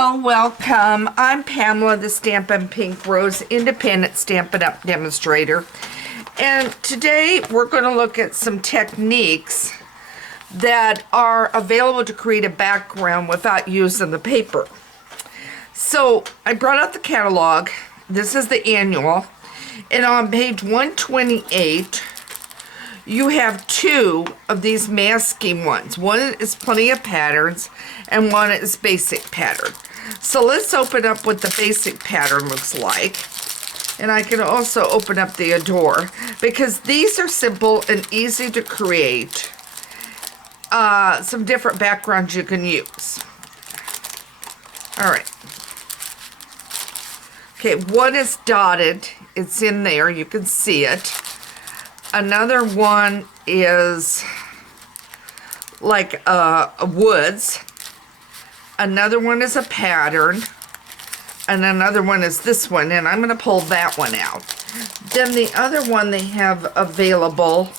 Hello, welcome. I'm Pamela, the Stampin Pink Rose Independent Stampin Up demonstrator. And today we're going to look at some techniques that are available to create a background without using the paper. So I brought out the catalog. This is the annual. And on page 128, you have two of these masking ones. One is plenty of patterns and one is basic pattern. So let's open up what the basic pattern looks like. And I can also open up the Adore because these are simple and easy to create. Some different backgrounds you can use. All right. Okay, one is dotted. It's in there. You can see it. Another one is like a woods. Another one is a pattern. And another one is this one. And I'm going to pull that one out. Then the other one they have available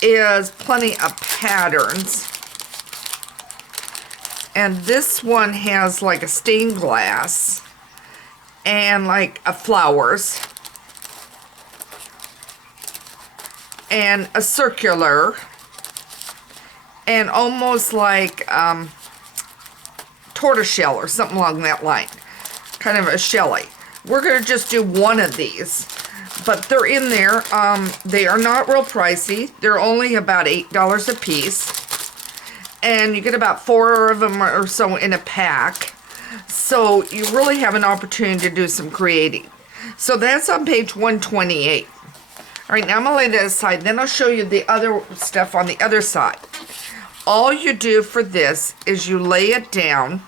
is plenty of patterns. And this one has like a stained glass and like a flowers. And a circular, and almost like tortoiseshell or something along that line, kind of a shelly. We're going to just do one of these, but they're in there. They are not real pricey. They're only about $8 a piece, and you get about 4 of them or so in a pack, so you really have an opportunity to do some creating. So that's on page 128. All right, now I'm going to lay that aside. Then I'll show you the other stuff on the other side. All you do for this is you lay it down.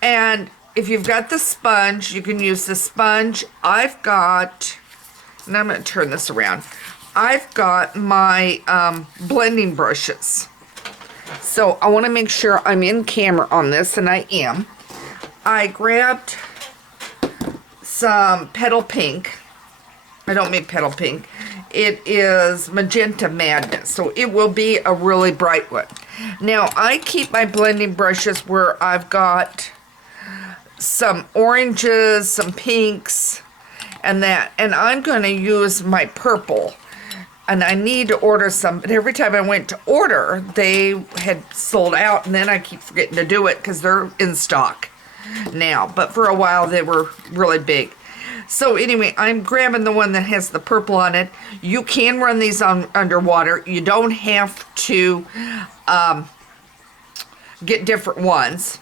And if you've got the sponge, you can use the sponge. I've got, and I'm going to turn this around. I've got my blending brushes. So I want to make sure I'm in camera on this, and I am. I grabbed some Petal Pink. I don't make Petal Pink. It is Magenta Madness, so it will be a really bright one. Now, I keep my blending brushes where I've got some oranges, some pinks, and that. And I'm going to use my purple. And I need to order some, but every time I went to order, they had sold out, and then I keep forgetting to do it because they're in stock now. But for a while, they were really big. So anyway, I'm grabbing the one that has the purple on it. You can run these on underwater. You don't have to get different ones.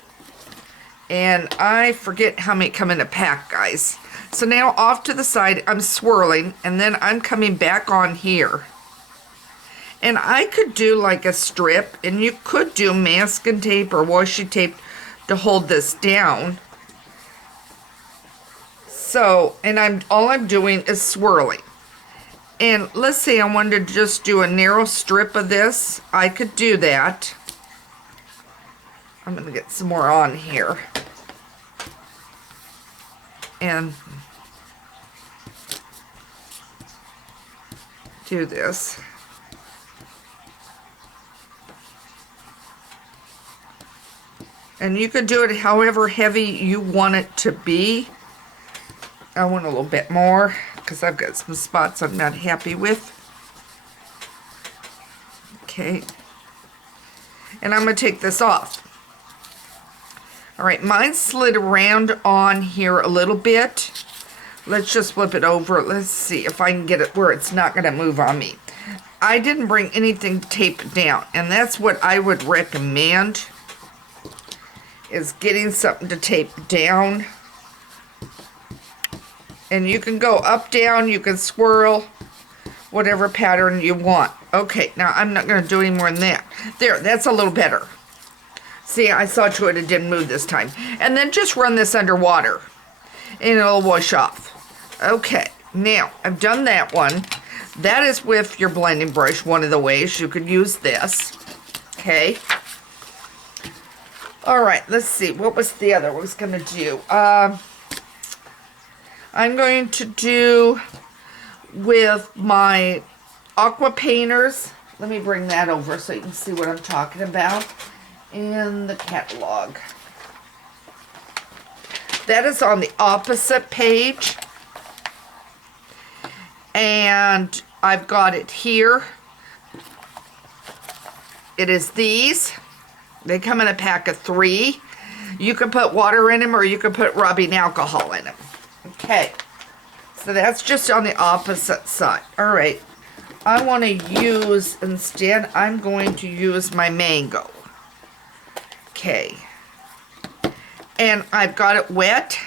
And I forget how many come in a pack, guys. So now off to the side, I'm swirling, and then I'm coming back on here. And I could do like a strip, and you could do masking tape or washi tape to hold this down. So, and all I'm doing is swirling. And let's say I wanted to just do a narrow strip of this. I could do that. I'm going to get some more on here. And do this. And you could do it however heavy you want it to be. I want a little bit more because I've got some spots I'm not happy with. Okay. And I'm going to take this off. All right, mine slid around on here a little bit. Let's just flip it over. Let's see if I can get it where it's not going to move on me. I didn't bring anything taped down, and that's what I would recommend, is getting something to tape down. And you can go up, down, you can swirl, whatever pattern you want. Okay, now I'm not going to do any more than that. There, that's a little better. See, I saw to it didn't move this time. And then just run this underwater, and it'll wash off. Okay, now I've done that one. That is with your blending brush, one of the ways you could use this. Okay. All right, let's see. What was the other? What was going to do? I'm going to do with my Aqua Painters. Let me bring that over so you can see what I'm talking about in the catalog. That is on the opposite page. And I've got it here. It is these. They come in a pack of 3. You can put water in them or you can put rubbing alcohol in them. Okay. So that's just on the opposite side. All right. I want to use, instead, I'm going to use my mango. Okay. And I've got it wet.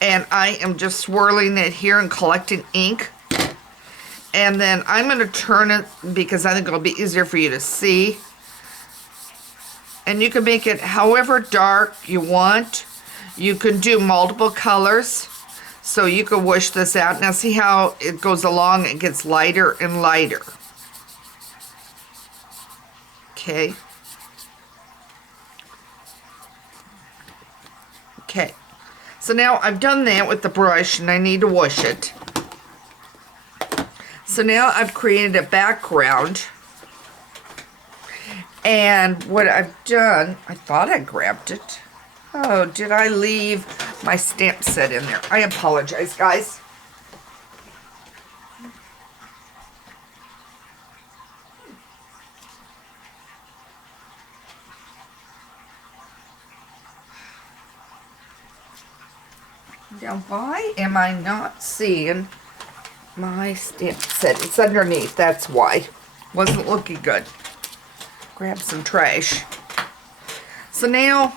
And I am just swirling it here and collecting ink. And then I'm going to turn it because I think it'll be easier for you to see. And you can make it however dark you want. You can do multiple colors. So you can wash this out. Now see how it goes along, it gets lighter and lighter. Okay. Okay. So now I've done that with the brush and I need to wash it. So now I've created a background. And what I've done, I thought I grabbed it. Oh, did I leave my stamp set in there? I apologize, guys. Now, why am I not seeing my stamp set? It's underneath, that's why. Wasn't looking good. Grab some trash. So now,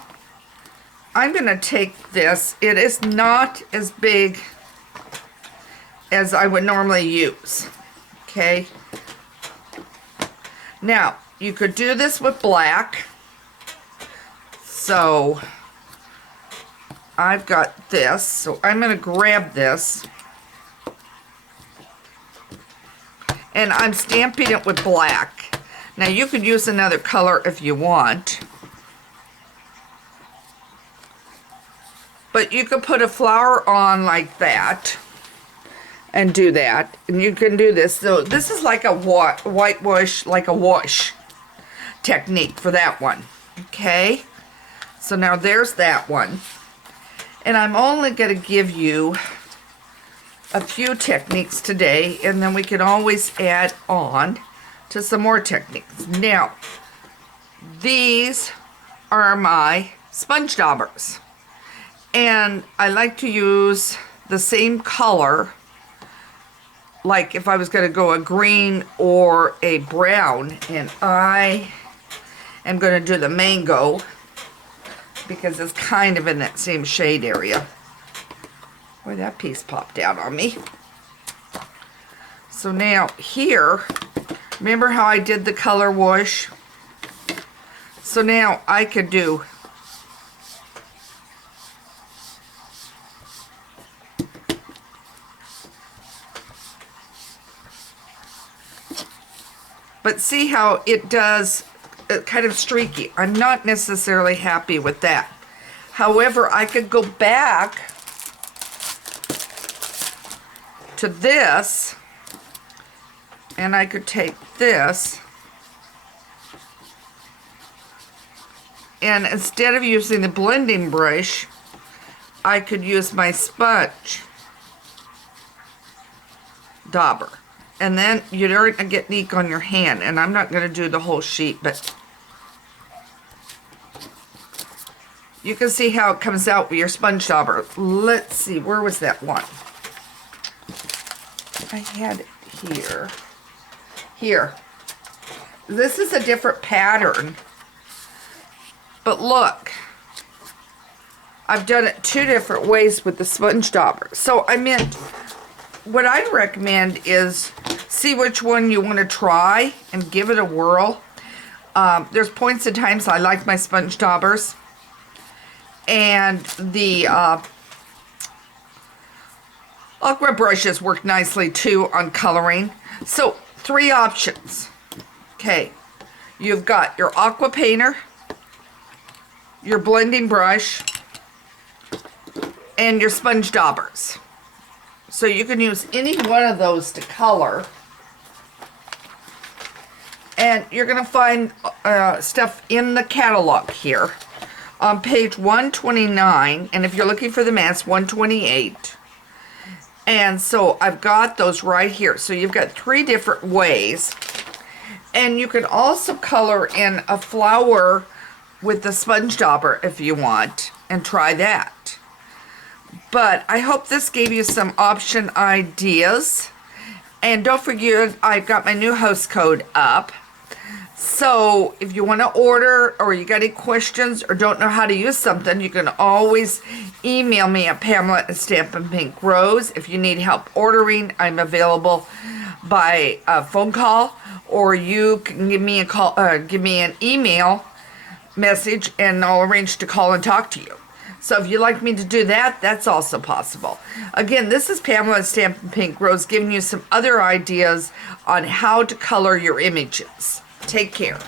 I'm going to take this. It is not as big as I would normally use. Okay. Now, you could do this with black. So, I've got this. So, I'm going to grab this. And I'm stamping it with black. Now, you could use another color if you want. But you could put a flower on like that and do that. And you can do this. So this is like a white wash, like a wash technique for that one. Okay. So now there's that one. And I'm only going to give you a few techniques today. And then we can always add on to some more techniques. Now, these are my sponge daubers. And I like to use the same color, like if I was going to go a green or a brown, and I am going to do the mango because it's kind of in that same shade area. Boy, that piece popped out on me. So now here, remember how I did the color wash? So now I could do but see how it does kind of streaky. I'm not necessarily happy with that. However, I could go back to this and I could take this and instead of using the blending brush, I could use my sponge dauber. And then you're going to get ink on your hand. And I'm not going to do the whole sheet, but you can see how it comes out with your sponge dauber. Let's see, where was that one? I had it here. Here. This is a different pattern. But look. I've done it 2 different ways with the sponge dauber. So I meant, what I'd recommend is see which one you want to try and give it a whirl. There's points and times I like my sponge daubers. And the aqua brushes work nicely too on coloring. So 3 options. Okay, you've got your aqua painter, your blending brush, and your sponge daubers. So you can use any one of those to color. And you're going to find stuff in the catalog here on page 129, and if you're looking for the mask, 128. And so I've got those right here. So you've got 3 different ways. And you can also color in a flower with the sponge dauber if you want, and try that. But I hope this gave you some option ideas. And don't forget, I've got my new host code up. So if you want to order, or you got any questions, or don't know how to use something, you can always email me at Pamela@Stampin Pink Rose. If you need help ordering, I'm available by phone call, or you can give me a call, give me an email message, and I'll arrange to call and talk to you. So if you'd like me to do that, that's also possible. Again, this is Pamela at Stampin Pink Rose giving you some other ideas on how to color your images. Take care.